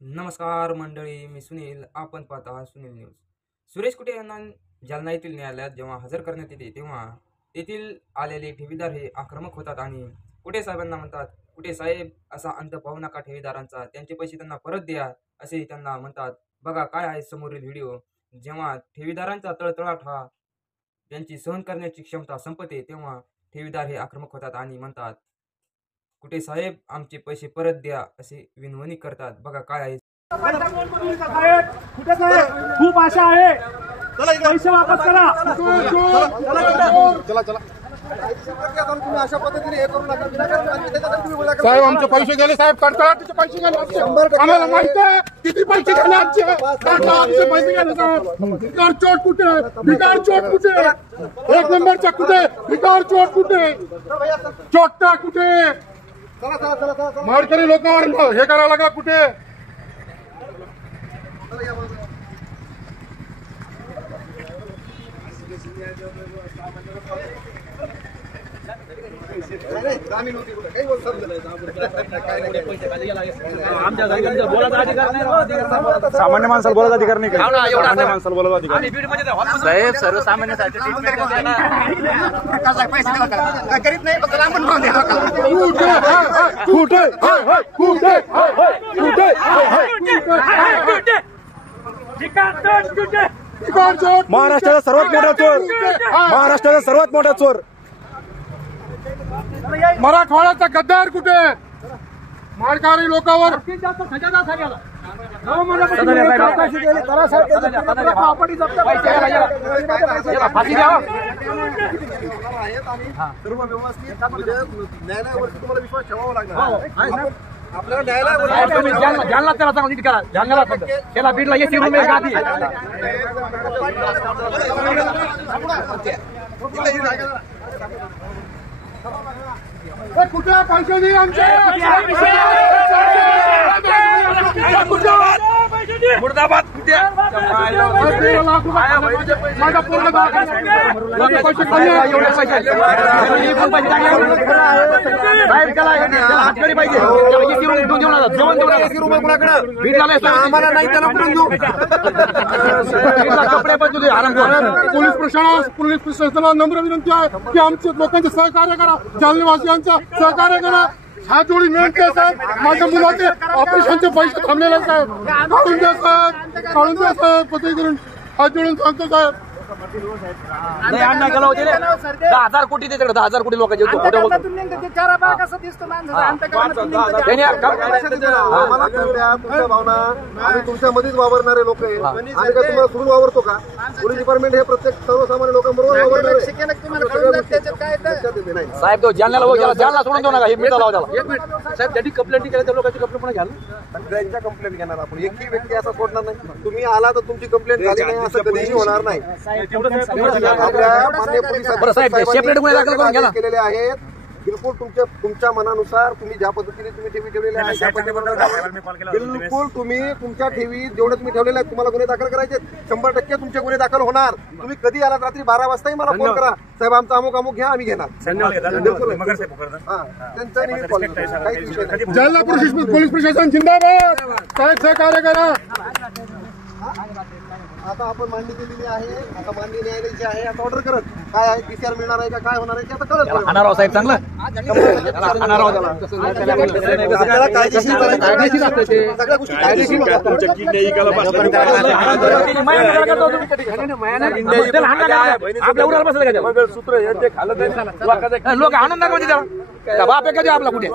नमस्कार मंडळी, मी सुनील. आपण पाहता सुनील न्यूज. सुरेश कुटे यांना जालना येथील न्यायालयात जेव्हा हजर करण्यात येते तेव्हा तेथील आलेले ठेवीदार हे आक्रमक होतात आणि कुटे साहेबांना म्हणतात, कुटे साहेब असा अंत पाहू नका ठेवीदारांचा, त्यांचे पैसे त्यांना परत द्या असे त्यांना म्हणतात. बघा काय आहे समोरील व्हिडिओ. जेव्हा ठेवीदारांचा तळतळाट हा त्यांची सहन करण्याची क्षमता संपते तेव्हा ठेवीदार हे आक्रमक होतात आणि म्हणतात, कुटे साहेब आमचे पैसे परत द्या असे विनवणी करतात. बघा काय आहे. खूप आशा आहे, पैसे वापस करा. अशा पद्धतीने हे करू नका साहेब. आमचे पैसे गेले साहेब, कडकडाटीचे पैसे गेले. आम्हाला माहित आहे किती पैसे गेले आमचे. आमचे पैसे गेले साहेब. भिकार चोट कुठे, भिकार चोट कुठे, एक नंबरचा कुठे, भिकार चोट कुठे, चोट्टा कुठे, मारकरी लोकांवर हे करायला लागला कुठे. सामान्य माणसाला बोलायचा अधिकार नाही. सामान्य माणसाला बोलायचा अधिकार साहेब सर्वसामान्य करीत नाही. महाराष्ट्राचा सर्वात मोठा चोर, महाराष्ट्राचा सर्वात मोठा चोर. मराठवाड्याचा गद्दार कुठे, मारकारी लोकांवर सर्व व्यवस्थित न्यायालयावरती तुम्हाला विश्वास ठेवावा लागणार. आपल्याला न्यायालयावर जालना त्याला चांगलं नीट करा. जालन्याला त्याला बीडला एसी रूम आहे गादी. कुठे पैसे नाही आमचे. मुर्दाबाद कुठे माझा पूर्ण आम्हाला नाही त्याला कुठून देऊ. कपडे बदलू दे. पोलीस प्रशासनाला नम्र विनंती आहे की आमच्या लोकांचे सहकार्य करा, जालनेवासियांचं सहकार्य करा. हात जोडी विनंती आहे साहेब. माझ्या मुलाचे ऑपरेशनचे पैसे थांबलेले साहेब, काढून द्या साहेब, काढून द्या साहेब. पत्र करून हात जोडून सांगतो साहेब. 10,000 कोटी त्याच्याकडे, 10,000 कोटी लोकांचे आम्हाला तुमच्या भावना, आम्ही तुमच्या मध्येच वावरणारे लोक आहे. आम्ही काय तुम्हाला सोडून वावरतो का? पोलीस डिपार्टमेंट हे प्रत्येक सर्वसामान्य लोकांबरोबर वावरणार आहे. साहेब. तो जालन्याला सोडून देऊ नका. हे मीटर लावा त्याला. एक मिनिट साहेब, ज्यांनी कंप्लेंट केली त्या लोकांची कंप्लेंट पण घ्याल. सगळ्यांच्या कंप्लेंट घेणार आपण. एकही व्यक्ती असा सोडणार नाही. तुम्ही आला तर तुमची कंप्लेंट झाली नाही असं कधीही होणार नाही. आपल्या मान्य पोलिसांनी केलेले आहेत. बिलकुल तुमच्या मनानुसार तुम्ही ज्या पद्धतीने तुम्ही ठेवी ठेवलेल्या आहेत बिलकुल तुम्ही तुमच्या ठेवी जेवढे तुम्ही ठेवलेले आहेत तुम्हाला गुन्हे दाखल करायचे. 100% तुमचे गुन्हे दाखल होणार. तुम्ही कधी आलात रात्री 12 वाजताही मला फोन करा, साहेब आमचा अमुक अमुक घ्या, आम्ही घेणार. जालना पोलीस प्रशासन जिंदाबाद. साहेब सहकार्य करा. आता आपण मांडणी केलेली आहे. आता मांडणी न्यायालयाची आहे. आता ऑर्डर करत काय आहे, PCR मिळणार आहे का, काय होणार आहे ते आता कळत. अनाराव साहेब चांगलं अनाराव त्याला सगळ्या गोष्टी कायदेशीर लोक आनंद आपला कुठे